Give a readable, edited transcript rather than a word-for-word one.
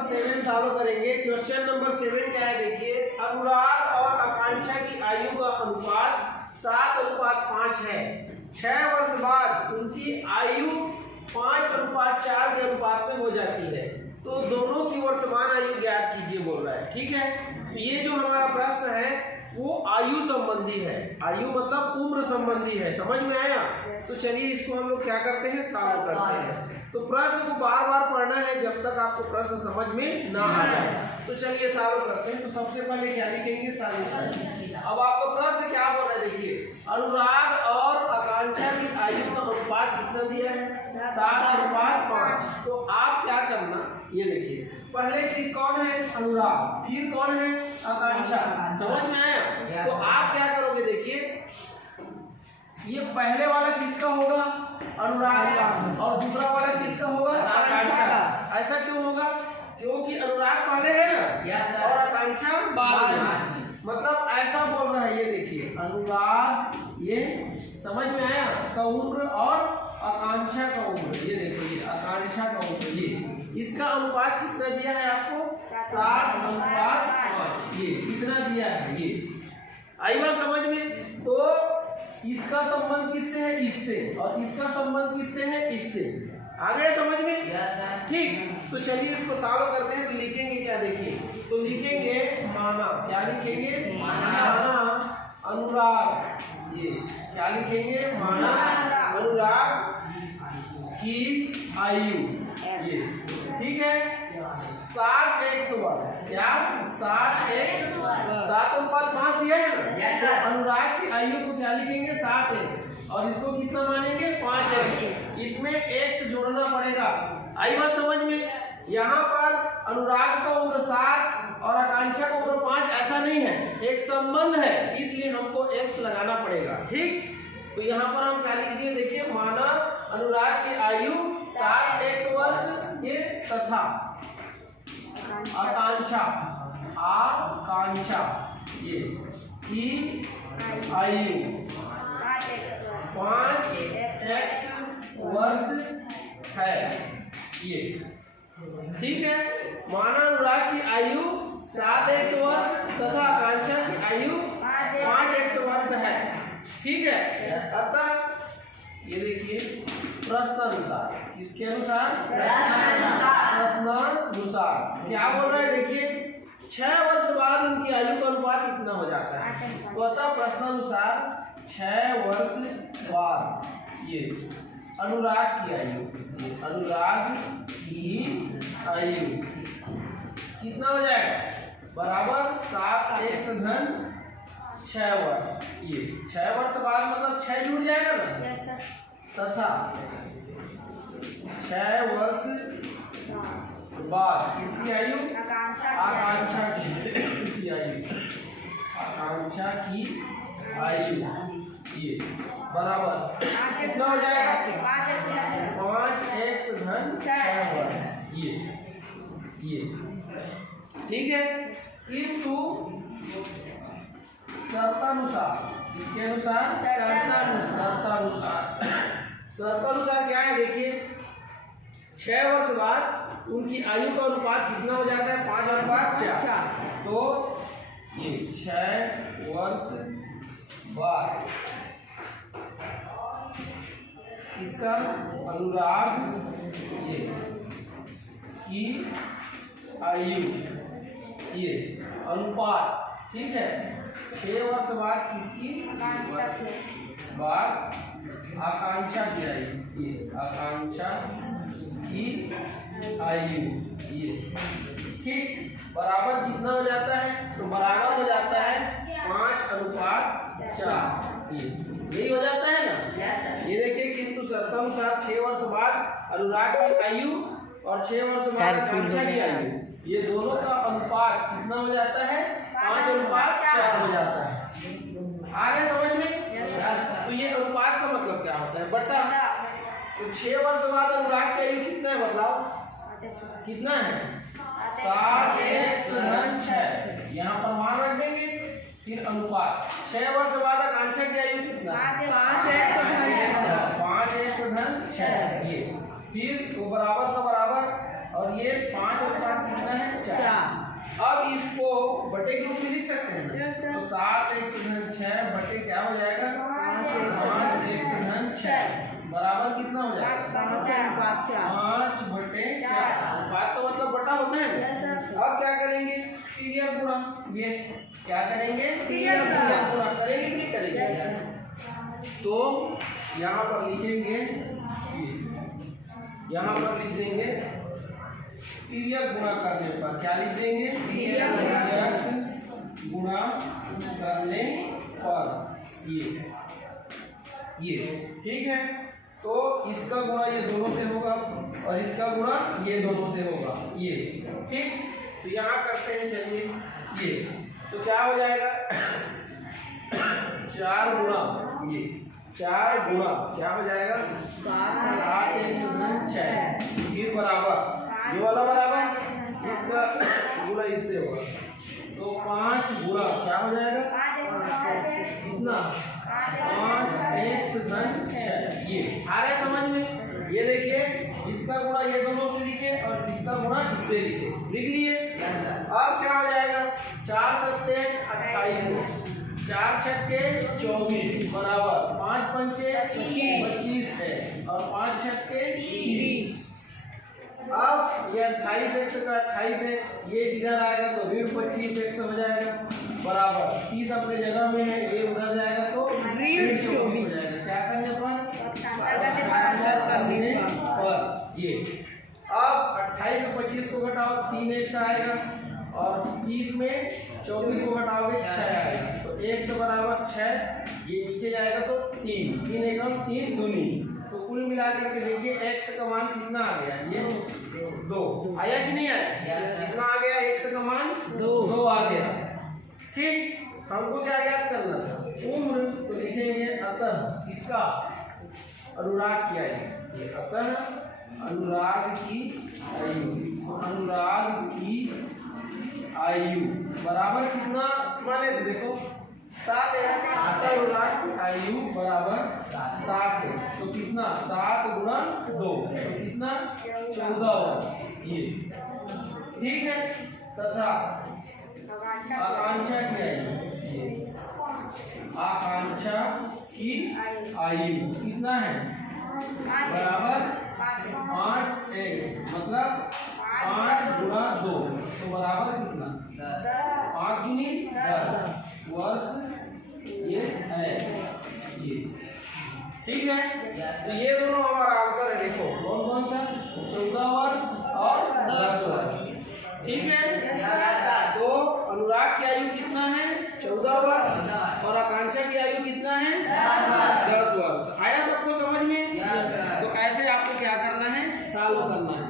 Number 7 solve करेंगे। Question number 7 क्या है देखिए, अनुराग और आकांक्षा की आयु का अनुपात 7:5 है। 6 वर्ष बाद उनकी आयु 5:4 के अनुपात में हो जाती है, तो दोनों की वर्तमान आयु ज्ञात कीजिए बोल रहा है। ठीक है, तो ये जो हमारा प्रश्न है वो आयु संबंधी है, आयु मतलब उम्र संबंधी है। समझ में आया? तो चलिए इसको हम लोग क्या करते हैं, सॉल्व करते हैं। तो प्रश्न को बार बार पढ़ना है जब तक आपको प्रश्न समझ में ना आ जाए। तो चलिए सॉल्व करते हैं। तो सबसे पहले क्या लिखेंगे, सॉल्यूशन। अब आपका प्रश्न क्या बोल रहा है देखिए, अनुराग और आकांक्षा की आयु का अनुपात कितना दिया है, 7:5। तो आप क्या करना, ये देखिए पहले फिर कौन है, अनुराग, फिर कौन है, आकांक्षा। समझ में आया? तो आप क्या करोगे देखिए, ये पहले वाला किसका होगा, अनुराग, और दूसरा वाला किसका होगा, आकांक्षा। ऐसा क्यों होगा, क्योंकि अनुराग पहले है ना और आकांक्षा बाद में। मतलब ऐसा बोल रहा है, ये देखिए अनुराग, ये समझ में आया, का उम्र और आकांक्षा का उम्र, ये देखिए आकांक्षा का उम्र, ये इसका अनुपात कितना दिया है आपको, 7:5। ये कितना दिया है, ये आई बात समझ में? तो इसका संबंध किससे है, इससे, और इसका संबंध किससे है, इससे। आ गया समझ में? ठीक, तो चलिए इसको सॉल्व करते हैं। तो लिखेंगे क्या देखिए, तो लिखेंगे माना, क्या लिखेंगे, माना अनुराग, ये क्या लिखेंगे, माना अनुराग की आयु, ये ठीक है 7x वर्ष, क्या 7x, 7:5 दिया है ना, तो अनुराग की आयु को क्या लिखेंगे, 7x, और इसको कितना मानेंगे, 5x। इसमें x जोड़ना पड़ेगा। आई बात समझ में? यहाँ पर अनुराग का उम्र 7 और आकांक्षा का उम्र 5 ऐसा नहीं है, एक संबंध है, इसलिए हमको x लगाना पड़ेगा। ठीक, तो यहाँ पर हम क्या लिख दिए देखिए, माना अनुराग की आयु 7x वर्ष, ये तथा आकांक्षा, ये की आयु 5x वर्ष है, ये ठीक है। माना अनुराग की आयु 7x वर्ष तथा आकांक्षा की आयु 5x वर्ष है। ठीक है, अतः ये देखिए प्रश्नानुसार, किसके अनुसार, प्रश्नानुसार क्या बोल रहा है देखिए, 6 वर्ष बाद उनकी आयु का अनुपात कितना हो जाता है। तो अतः प्रश्नानुसार 6 वर्ष बाद ये अनुराग की आयु, ये अनुराग की आयु कितना हो जाएगा, बराबर 7x धन 6 वर्ष। ये 6 वर्ष बाद मतलब 6 जुड़ जाएगा ना, तथा 6 वर्ष बाद किसकी आयु, आकांक्षा की आयु, आकांक्षा की आयु, ये बराबर कितना हो जाएगा, 5x धन 6 वर्ष। ये ठीक है, किंतु शर्तानुसार, इसके अनुसार, शर्तानुसार क्या है देखिए, 6 वर्ष बाद उनकी आयु का अनुपात कितना हो जाता है, 5:4। तो ये 6 वर्ष बाद इसका अनुराग ये की आयु, ये अनुपात, ठीक है, 6 वर्ष बाद किसकी, बाद आकांक्षा की आयु, ये आकांक्षा की आयु, ये ठीक बराबर कितना हो जाता है, तो बराबर हो जाता है 5:4। यही हो जाता है ना। ये देखिए, किंतु शर्तानुसार 6 वर्ष बाद अनुराग की आयु और 6 वर्ष बाद आकांक्षा की आयु, ये दोनों का अनुपात कितना हो जाता है, 5:4 हो जाता है। आ रहे समझ में? तो ये अनुपात का मतलब क्या होता है, बटा। तो 6 वर्ष बाद अनुराग की आयु कितना है, बदलाव कितना है, 7x धन 6, यहाँ पर मान रख देंगे। फिर अनुपात 6 वर्ष बाद आकांक्षा की आयु कितना, 5x धन 6, ये फिर तो बराबर का बराबर और ये 5 अनुपात कितना है 4। अब इसको बटे के रूप में लिख सकते हैं ना, तो 7x-6 बटे क्या हो जाएगा 5x-6 बराबर कितना हो जाएगा 5 बटे 4। बात तो मतलब बटा होता है। अब क्या करेंगे तिर्यक गुणा, ये क्या करेंगे तिर्यक गुणा करेंगे कि नहीं करेंगे। तो यहाँ पर लिखेंगे, यहाँ पर लिख देंगे तिर्यक गुणा करने पर क्या लिख देंगे तिर्यक गुणा करने पर ये ठीक है। तो इसका गुणा ये दोनों से होगा और इसका गुणा ये दोनों से होगा ये ठीक। तो यहाँ करते हैं चलिए ये, तो क्या हो जाएगा 4 गुणा ये 4 गुणा क्या हो जाएगा 7x-6 फिर बराबर ये वाला बराबर इसका गुणा इससे होगा, तो 5 गुणा क्या हो जाएगा कितना 5x-6। ये आ रहा है समझ में। ये देखिए इसका गुणा ये दोनों से लिखे और इसका गुणा इससे लिखे, लिख लिए। अब क्या हो जाएगा 4 सत्ते 28 4 छक्के 24 बराबर 5 पंचे 25 है और 5 छक्के 30। अब ये 28x का 28x ये इधर आएगा तो ऋण 25x हो जाएगा बराबर 30 अपने जगह में है, ये उधर जाएगा तो ऋण 24 हो जाएगा। क्या करने पर ये अब 28 और 25 को घटाओ 3x आएगा और 30 में 24 को घटाओगे 6 आएगा, तो 1 से बराबर 6 ये नीचे जाएगा तो 3 एकम 3 दूनी, तो कुल मिलाकर के देखिए x का मान कितना आ गया ये 2 आया कि नहीं आया, कितना आ गया x का मान 2 आ गया ठीक। हमको क्या याद करना था उम्र, तो लिखेंगे अतः इसका अनुराग की आयु, ये अतः अनुराग की आयु, तो अनुराग की आयु बराबर कितना माने थे देखो 7 है, अतः अनुराग की आयु बराबर 7 है, तो कितना 7 गुणा 2 तो कितना 14 वर्ष ये ठीक है। तथा आकांक्षा की आयु, आकांक्षा की आयु कितना है बराबर 5x मतलब 5 गुणा 2 तो बराबर कितना 5 दूनी 10 वर्ष ये है ये ठीक है। तो ये दोनों हमारा आंसर है, देखो कौन कौन सा 14 वर्ष और 10 वर्ष ठीक है। तो अनुराग की आयु कितना है 14 वर्ष और आकांक्षा की आयु कितना है 10 वर्ष। आया सबको समझ में। तो ऐसे आपको क्या करना है सॉल्व करना है।